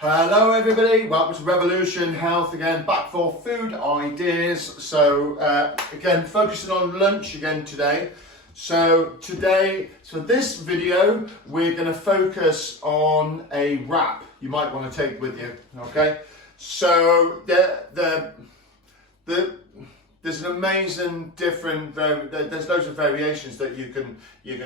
Hello everybody, welcome to Revolution Health again, back for food ideas. So again, focusing on lunch again today. So this video, we're going to focus on a wrap you might want to take with you, okay? So there's an amazing different, there's loads of variations that you can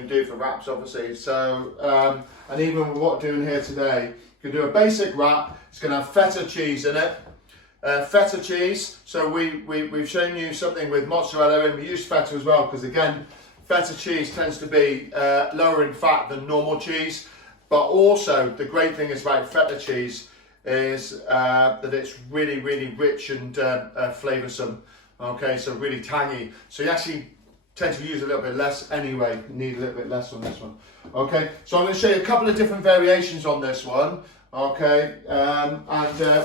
do for wraps obviously. So, and even with what we're doing here today, you can do a basic wrap. It's going to have feta cheese in it. Feta cheese, so we've shown you something with mozzarella and we use feta as well because again, feta cheese tends to be lower in fat than normal cheese. But also the great thing is about feta cheese is that it's really rich and flavoursome. Okay, so really tangy. So you actually tend to use a little bit less anyway. You need a little bit less on this one. Okay, so I'm going to show you a couple of different variations on this one. Okay, and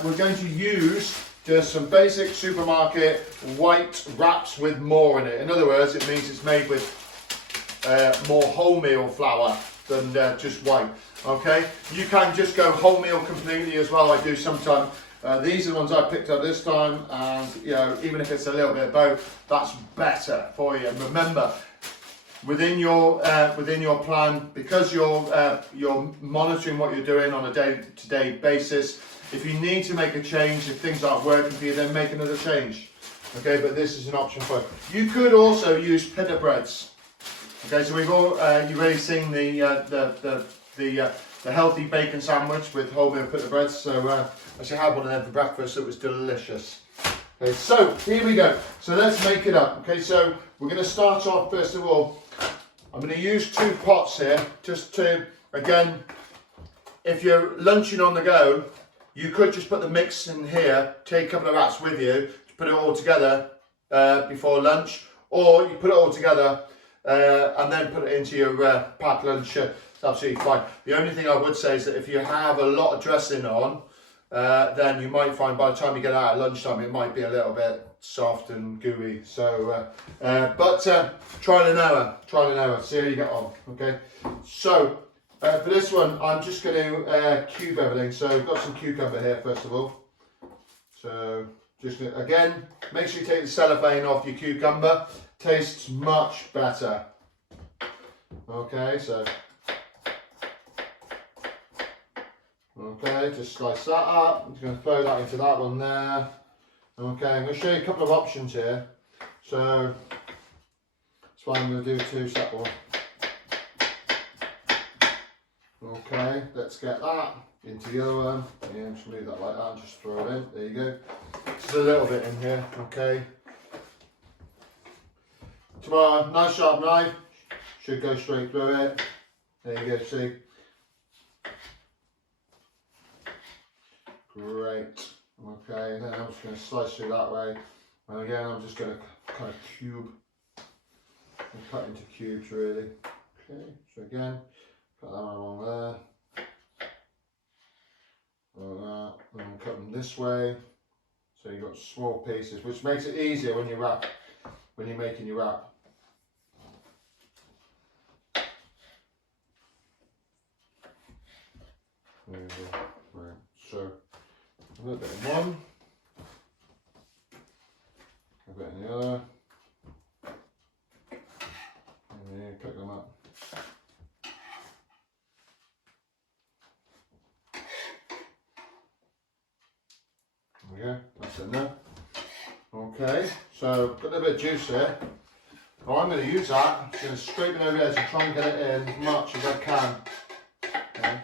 we're going to use just some basic supermarket white wraps with more in it. In other words, it means it's made with more wholemeal flour than just white. Okay, you can just go wholemeal completely as well. I do sometimes. These are the ones I picked up this time, and you know, even if it's a little bit of both, that's better for you. And remember, within your plan, because you're monitoring what you're doing on a day-to-day basis. If you need to make a change, if things aren't working for you, then make another change. Okay, but this is an option for you. You could also use pita breads. Okay, so we've all you've already seen the healthy bacon sandwich with wholemeal pita breads. So I actually had one of them for breakfast. It was delicious. Okay, so here we go. So let's make it up. Okay, so we're going to start off first of all. I'm going to use 2 pots here, just to, again, if you're lunching on the go, you could just put the mix in here, take a couple of wraps with you, put it all together before lunch, or you put it all together and then put it into your packed lunch. It's absolutely fine. The only thing I would say is that if you have a lot of dressing on, then you might find by the time you get out at lunchtime it might be a little bit soft and gooey. So but trial and error, see how you get on. Okay, so for this one I'm just going to cube everything. So I've got some cucumber here first of all. So just again, make sure you take the cellophane off your cucumber. Tastes much better. Okay, so okay, just slice that up. I'm just going to throw that into that one there. Okay, I'm going to show you a couple of options here. So that's why I'm going to do 2 separate. Okay, let's get that into the other one. Yeah, just leave that like that and just throw it in. There you go. Just a little bit in here. Okay. Tomorrow, nice sharp knife. Should go straight through it. There you go, see. Great. Okay, then I'm just going to slice through that way. And again, I'm just going to kind of cube and cut into cubes really. Okay, so again, cut that one along there. Like that. And cut them this way. So you've got small pieces, which makes it easier when you wrap, when you're making your wrap. There you go. Right, so a little bit in one, a bit in the other, and then pick them up. There we go, that's in there. Okay, so got a little bit of juice here. Now I'm going to use that, I'm just going to scrape it over the edge and try and get it in as much as I can. Okay.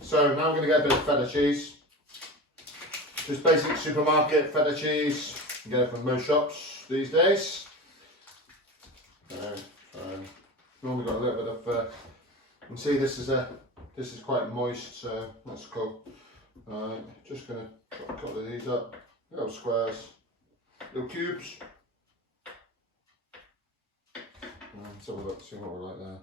So now we're going to get a bit of feta cheese. Just basic supermarket feta cheese. You can get it from most shops these days. Normally got a little bit of. You can see this is quite moist, so that's cool. Alright, just going to cut a couple of these up. Little squares, little cubes. Let's have a look, see what we're like there.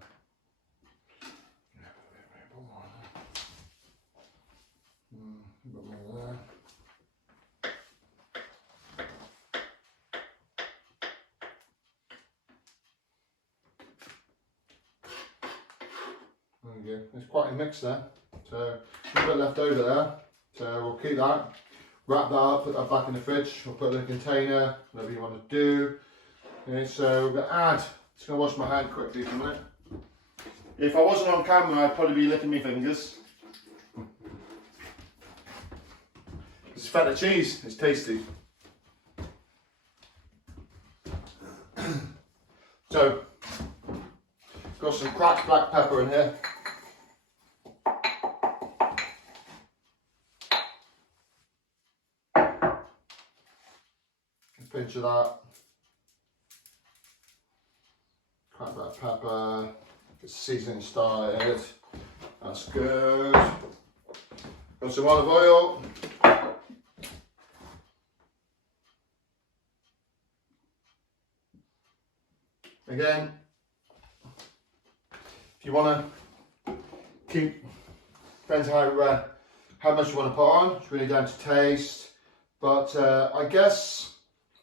we go. There's quite a mix there. So a little bit left over there. So we'll keep that. Wrap that up, put that back in the fridge, or put it in a container, whatever you want to do. Okay, so we're going to add, just going to wash my hand quickly for a minute. If I wasn't on camera, I'd probably be licking my fingers. It's feta cheese, it's tasty. So, got some cracked black pepper in here. A pinch of that. Cracked black pepper. Get seasoning started. That's good. Got some olive oil. Again, if you want to keep, depends how much you want to put on. It's really down to taste. But I guess,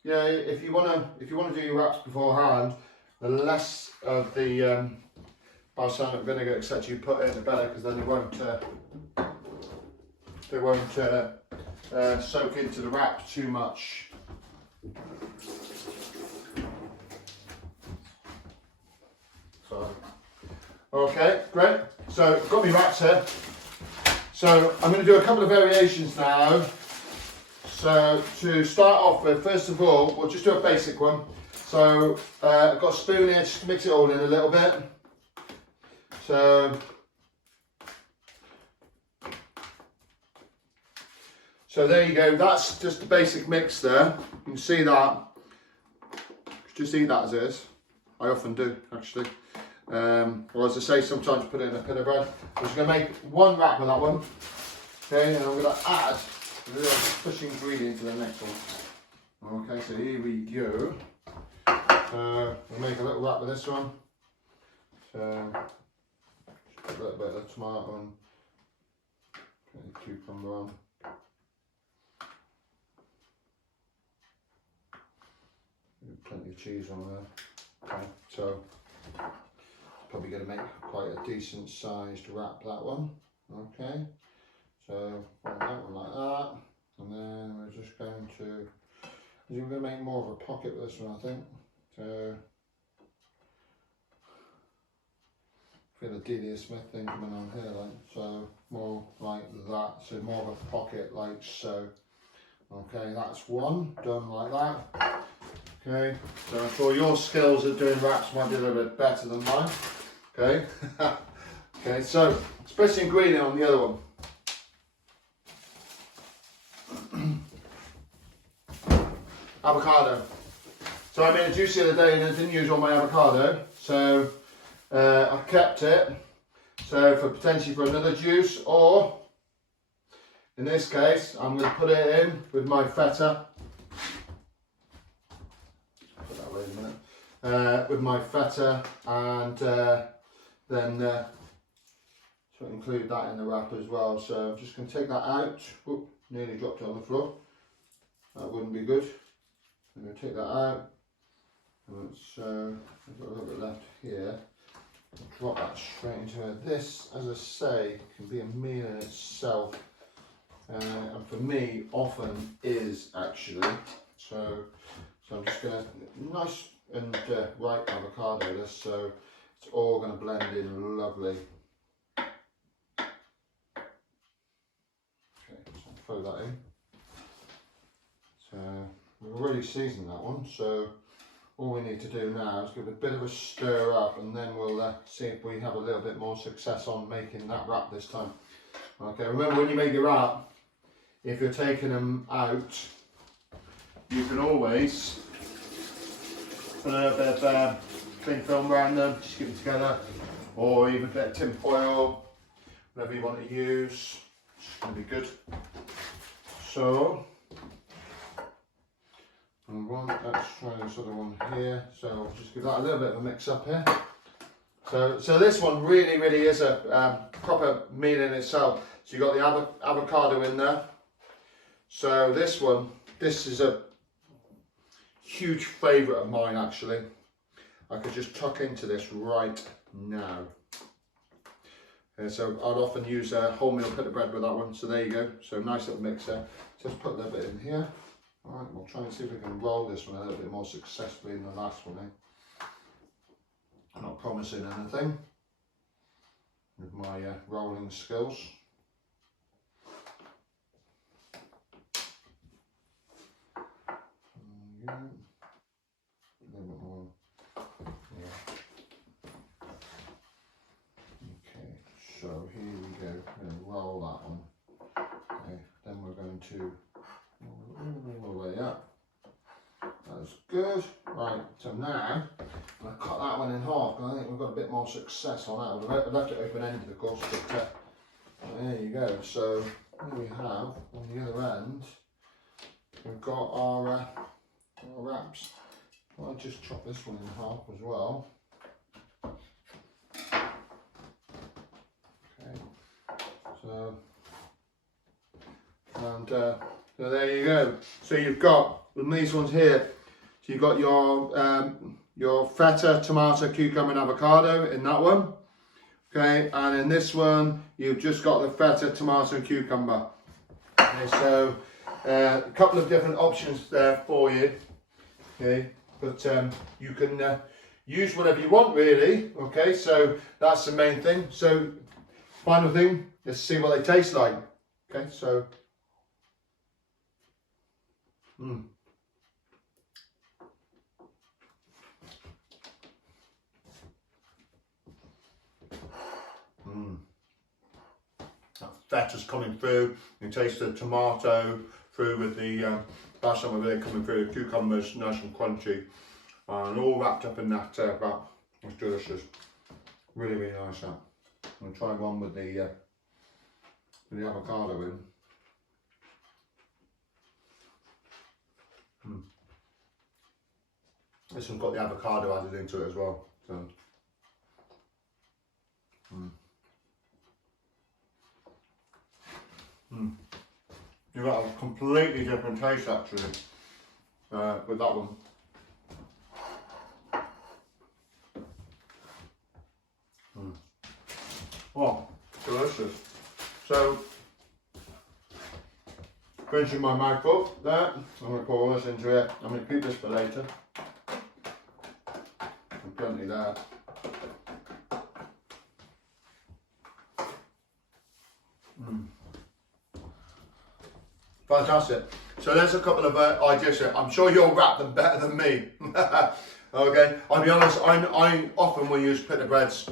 you know, if you want to do your wraps beforehand, the less of the balsamic vinegar etc. you put in, the better, because then they won't soak into the wrap too much. So, okay, great. So got my wraps here. So I'm going to do a couple of variations now. So to start off with, first of all, we'll just do a basic one. So I've got a spoon here just to mix it all in a little bit. So there you go, that's just the basic mix there. You can see that. Just eat that as it is. I often do, actually. Or as I say, sometimes put it in a pita bread. I'm just going to make one wrap with that one. Okay, and I'm going to add a little push ingredient to the next one. Okay, so here we go. We'll make a little wrap with this one. So, just a little bit of tomato on, put the cucumber on. Plenty of cheese on there. Okay, so probably going to make quite a decent sized wrap, that one. Okay, so fold that one like that, and then we're just going to, we're going to make more of a pocket with this one, I think. So feel a Delia Smith thing coming on here, like so, more like that. So more of a pocket, like so. Okay, that's one done like that. Okay, so I'm sure your skills at doing wraps might be a little bit better than mine. Okay, okay, so special ingredient on the other one. Avocado. So I made a juice the other day and I didn't use all my avocado, so I kept it. So for potentially for another juice, or in this case, I'm going to put it in with my feta. With my feta, and then so include that in the wrap as well. So I'm just going to take that out. Whoop, nearly dropped it on the floor. That wouldn't be good. I'm going to take that out. So I've got a little bit left here. Drop that straight into it. This, as I say, can be a meal in itself, and for me, often is actually. So I'm just going to nice and ripe avocado this, so it's all going to blend in lovely. Okay, so throw that in. So we've already seasoned that one, so all we need to do now is give it a bit of a stir up, and then we'll see if we have a little bit more success on making that wrap this time. Okay, remember when you make your wrap, if you're taking them out, you can always put a bit of cling film around them, just keep them together, or even a bit of tin foil, whatever you want to use. It's going to be good. So, let's try this other one here. So just give that a little bit of a mix up here. So this one really is a proper meal in itself. So you've got the avocado in there. So this is a huge favourite of mine actually. I could just tuck into this right now. So I'd often use wholemeal pita bread with that one. So there you go. So nice little mix there. So let's put a little bit in here. All right, we'll try and see if we can roll this one a little bit more successfully than the last one. I'm not promising anything with my rolling skills. Yeah. A little bit more. Yeah. Okay, so here we go. We're going to roll that one. Okay, then we're going to all the way up. That's good. Right, so now I'm going to cut that one in half because I think we've got a bit more success on that. I've left it open-ended, of course, but there you go. So here we have on the other end, we've got our wraps. I'll just chop this one in half as well. Okay, so and so there you go. So you've got with these ones here. So you've got your feta, tomato, cucumber, and avocado in that one. Okay, and in this one you've just got the feta, tomato, and cucumber. Okay, so a couple of different options there for you. Okay, but you can use whatever you want really. Okay, so that's the main thing. So final thing, let's see what they taste like. Okay, so that feta's coming through. You taste the tomato through with the balsamic coming through. The cucumbers nice and crunchy, and all wrapped up in that wrap. It's delicious. Really, really nice. That. I'm gonna try one with the avocado in. This one's got the avocado added into it as well. So. You've got a completely different taste actually with that one. Oh, delicious. So, finishing my mouth up there, I'm going to pour this into it. I'm going to keep this for later. And plenty there. Fantastic. So there's a couple of ideas here. I'm sure you'll wrap them better than me. Okay, I'll be honest, I often will use pita breads.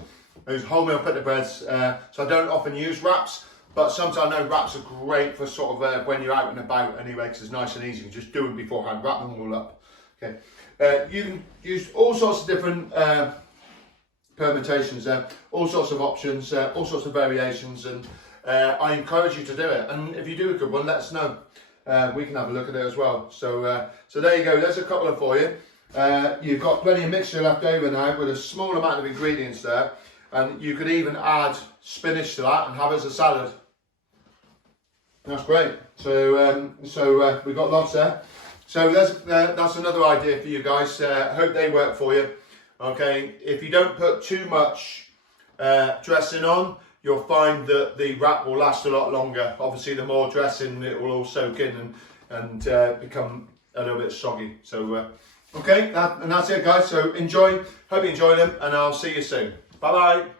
I use wholemeal pita breads, so I don't often use wraps, but sometimes I know wraps are great for sort of when you're out and about anyway, because it's nice and easy. You just do them beforehand, wrap them all up. Okay, you can use all sorts of different permutations there, all sorts of options, all sorts of variations, and I encourage you to do it. And if you do a good one, let us know. We can have a look at it as well. So, so there you go. There's a couple of for you. You've got plenty of mixture left over now with a small amount of ingredients there, and you could even add spinach to that and have it as a salad. That's great. So, we've got lots there. So that's another idea for you guys. I hope they work for you. Okay, if you don't put too much dressing on, you'll find that the wrap will last a lot longer. Obviously, the more dressing, it will all soak in and become a little bit soggy. So, okay, and that's it, guys. So enjoy. Hope you enjoy them, and I'll see you soon. Bye bye.